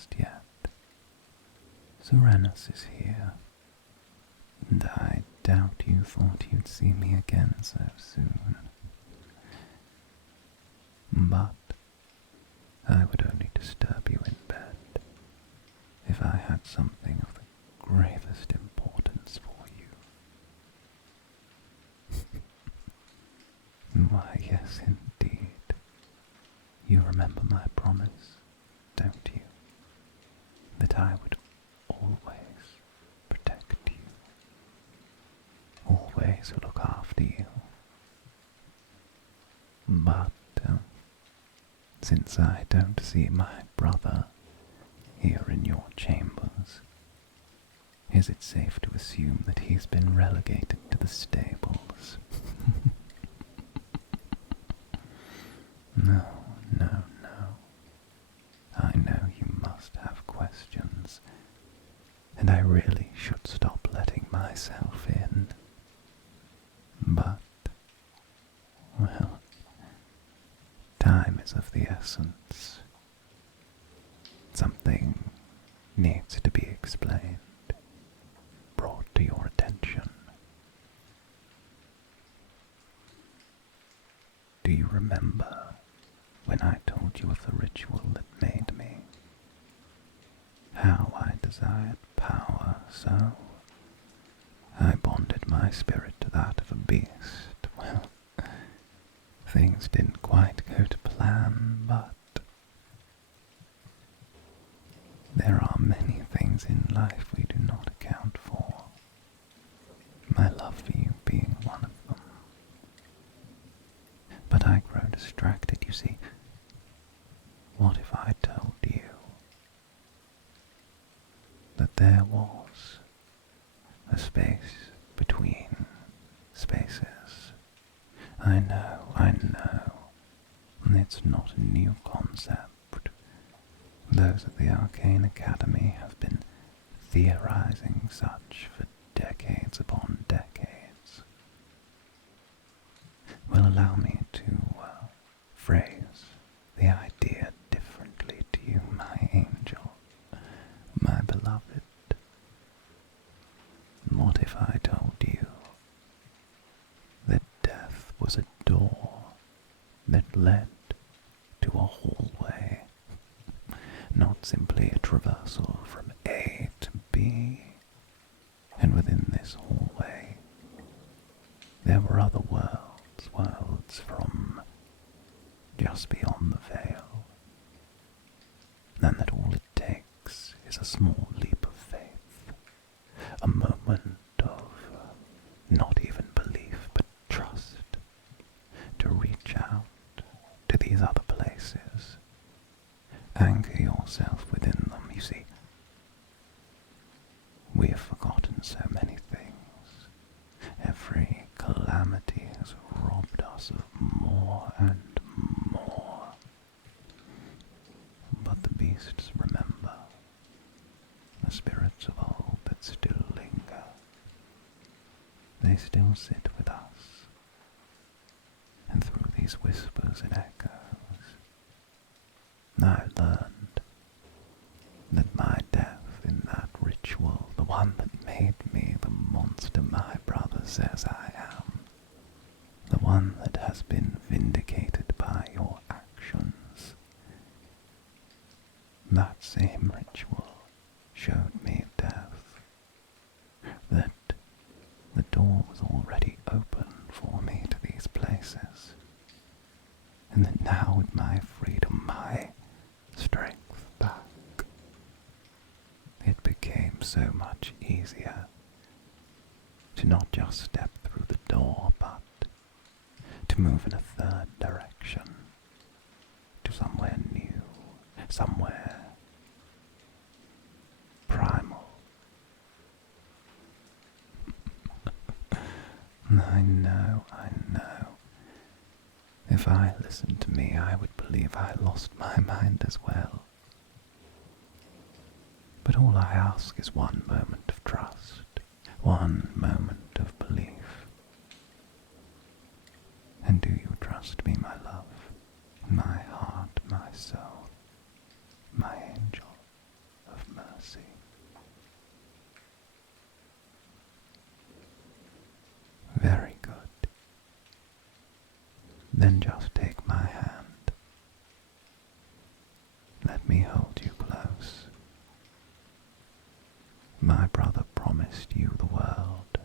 just yet. Sirenus is here, and I doubt you thought you'd see me again so soon. But I would only disturb you in bed if I had something of the gravest importance for you. Why, yes, indeed. You remember my promise, don't you? That I would always protect you. Always look after you. But since I don't see my brother here in your chambers, is it safe to assume that he's been relegated to the stables? No, no, no. I know you must have questions, and I really should stop letting myself in. But, well, time is of the essence. Something needs to be explained, brought to your attention. Do you remember when I told you of the ritual that made me? How I desired power, so I bonded my spirit to that of a beast. Well, things didn't quite go to plan, but there are many things in life we do not account for. My love for you being one of them. But I grow distracted, you see. What if I told you that there was a space between spaces? I know, it's not a new concept. Those at the Arcane Academy have been theorizing such for decades upon decades. Well, allow me to phrase the idea differently to you, my angel, my beloved. What if I told you that death was a door that led to a hallway, not simply a traversal from A to B, and within this hallway there were other worlds from just beyond the veil, and that all it takes is a small leap of faith, a moment of not even belief but trust, to reach out to these other places. Anchor yourself within them, you see. We have forgotten so many things. Every calamity has robbed us of more and more. But the beasts remember, the spirits of old that still linger. They still sit with us, and through these whispers and echoes, I learned that my death in that ritual, the one that made me the monster my brother says I am, the one that has been vindicated by your actions, that same ritual showed me death, that the door was already open for me to these places, and that now with my freedom, my strength back, it became so much easier to not just step through the door, but to move in a third direction, to somewhere new, somewhere primal. I know. If I listened to me, I would believe I lost my mind as well. But all I ask is one moment of trust, one moment of belief. And do you trust me, my love, my heart, my soul, my angel? then just take my hand. Let me hold you close. My brother promised you the world.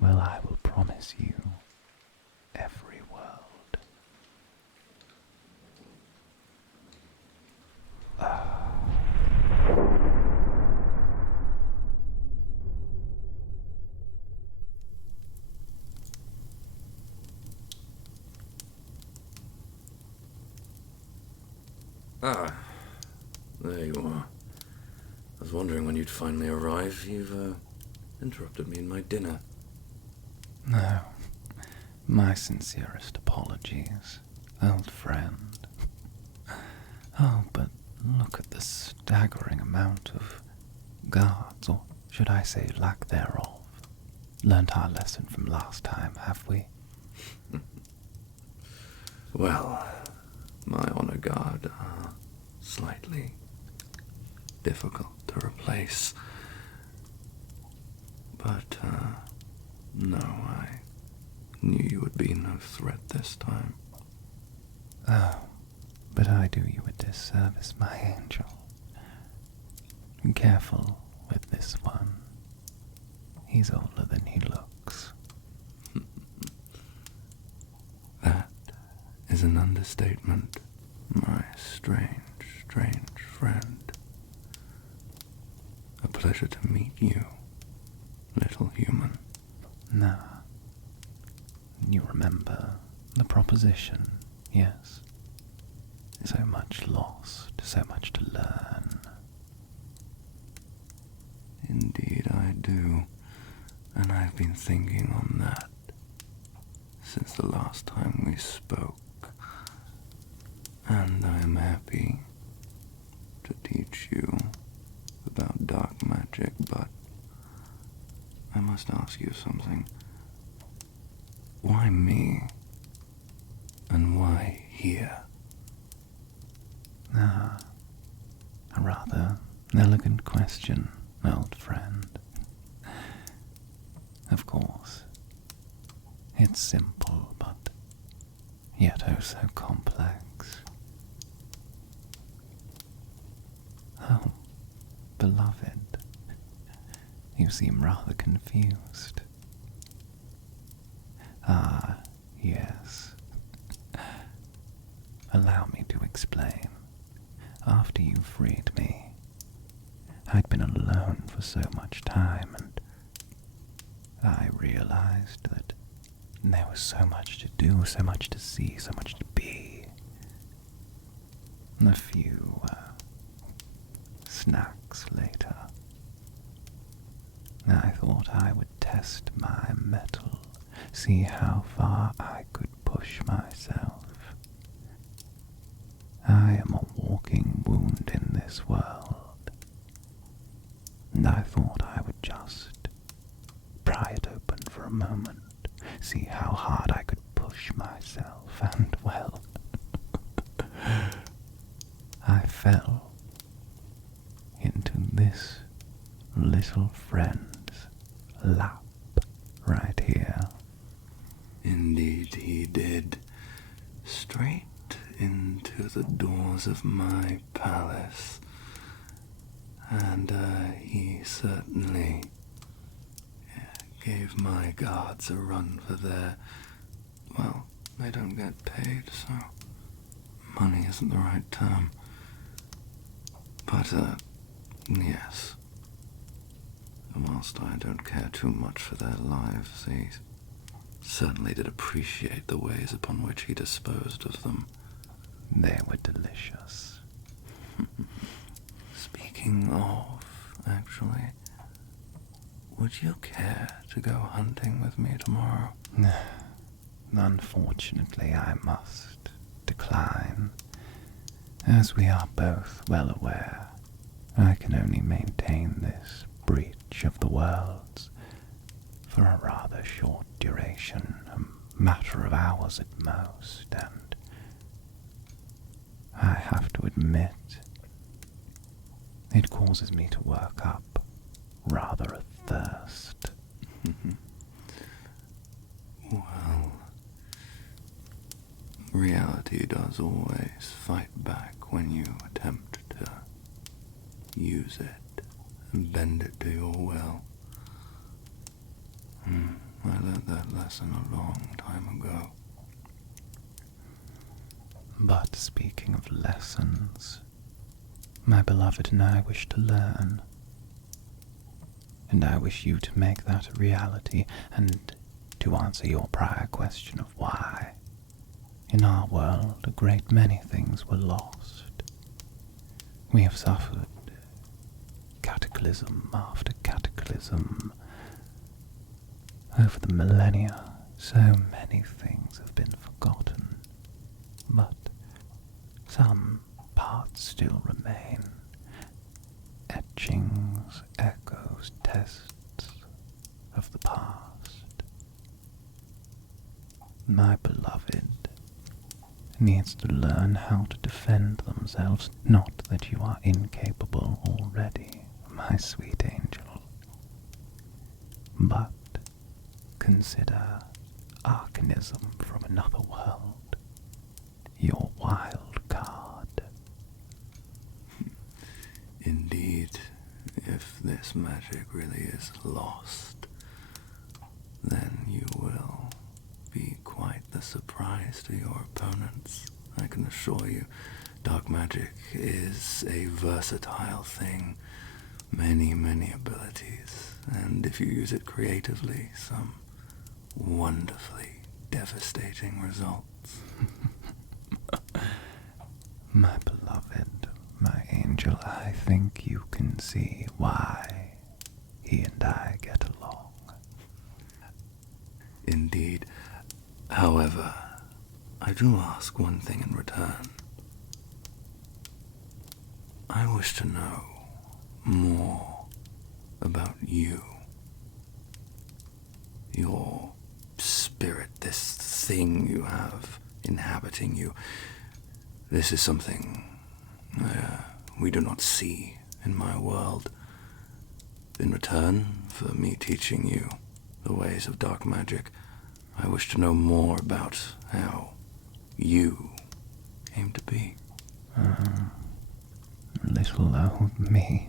Well, I will promise you every world. Ah, there you are. I was wondering when you'd finally arrive. You've, interrupted me in my dinner. No, my sincerest apologies, old friend. Oh, but look at the staggering amount of guards, or should I say lack thereof. Learnt our lesson from last time, have we? Well, my honor guard are slightly difficult to replace. But, no, I knew you would be no threat this time. Oh, but I do you a disservice, my angel. Careful with this one. He's older than he looks. That is an understatement, my strange, strange friend. A pleasure to meet you, little human. Nah. You remember the proposition, yes? So much lost, so much to learn. Indeed I do, and I've been thinking on that since the last time we spoke, and I am happy to teach you about dark magic, but I must ask you something. Why me? And why here? Ah, a rather elegant question, old friend. Of course, it's simple, but yet oh so complex. Oh, beloved, you seem rather confused. Ah, yes. Allow me to explain. After you freed me, I'd been alone for so much time, and I realized that there was so much to do, so much to see, so much to be. A few snacks later, I thought I would test my mettle, see how far I could push myself. I am a walking wound in this world, and I thought I would just pry it open for a moment, see how hard I could push myself, and well, I fell into this little friend's lap right here. Indeed he did. Straight into the doors of my palace. And he certainly gave my guards a run for their... Well, they don't get paid, so money isn't the right term. But, yes. Whilst I don't care too much for their lives, he certainly did appreciate the ways upon which he disposed of them. They were delicious. Speaking of, actually, would you care to go hunting with me tomorrow? Unfortunately, I must decline. As we are both well aware, I can only maintain this breach of the worlds for a rather short duration, a matter of hours at most, and I have to admit, it causes me to work up rather a thirst. Well, reality does always fight back when you attempt to use it and bend it to your will. I learned that lesson a long time ago. But speaking of lessons, my beloved and I wish to learn. And I wish you to make that a reality, and to answer your prior question of why. In our world, a great many things were lost. We have suffered cataclysm after cataclysm. Over the millennia, so many things have been forgotten, but some parts still remain. Etchings, echoes, tests of the past. My beloved needs to learn how to defend themselves, not that you are incapable already, my sweet angel, but consider arcanism from another world, your wild card. Indeed, if this magic really is lost, then you will be quite the surprise to your opponents. I can assure you, dark magic is a versatile thing, many, many abilities, and if you use it creatively, some wonderfully devastating results. My beloved, my angel, I think you can see why he and I get along. Indeed. However, I do ask one thing in return. I wish to know more about you. Your spirit, this thing you have inhabiting you. This is something we do not see in my world. In return for me teaching you the ways of dark magic, I wish to know more about how you came to be. Little old me.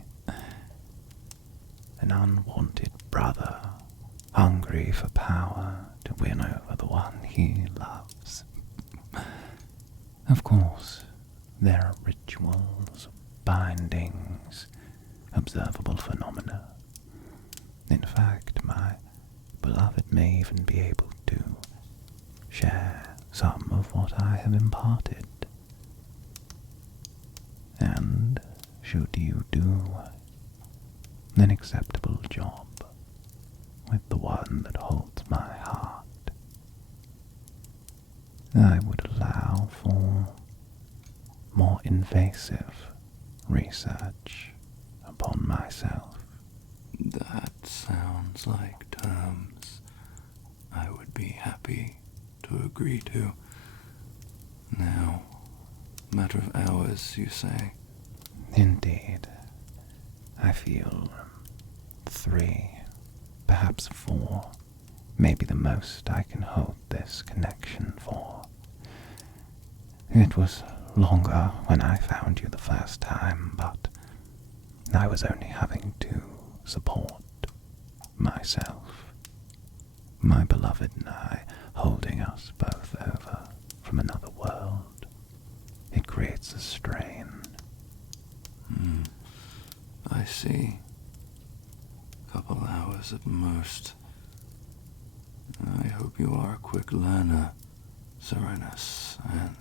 An unwanted brother, hungry for power to win over the one he loves. Of course, there are rituals, bindings, observable phenomena. In fact, my beloved may even be able to share some of what I have imparted. And should you do an acceptable job with the one that holds my heart, I would allow for more invasive research upon myself. That sounds like terms I would be happy to agree to. Now, matter of hours, you say? Indeed. I feel 3, perhaps 4, maybe the most I can hold this connection for. It was longer when I found you the first time, but I was only having to support myself. My beloved and I holding us both over from another world. It creates a strain. I see. Couple hours at most. I hope you are a quick learner, Sirenus, and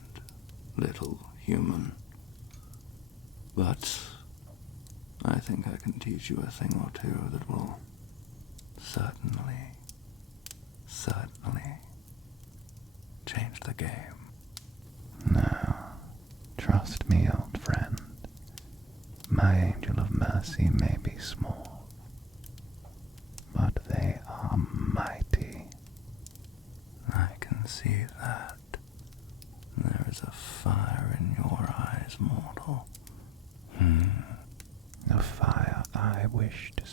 little human. But I think I can teach you a thing or two that will certainly change the game. Now, trust me, old friend. My angel of mercy may be small, but they are mighty. I can see that. There is a fire in your eyes, mortal. A fire I wish to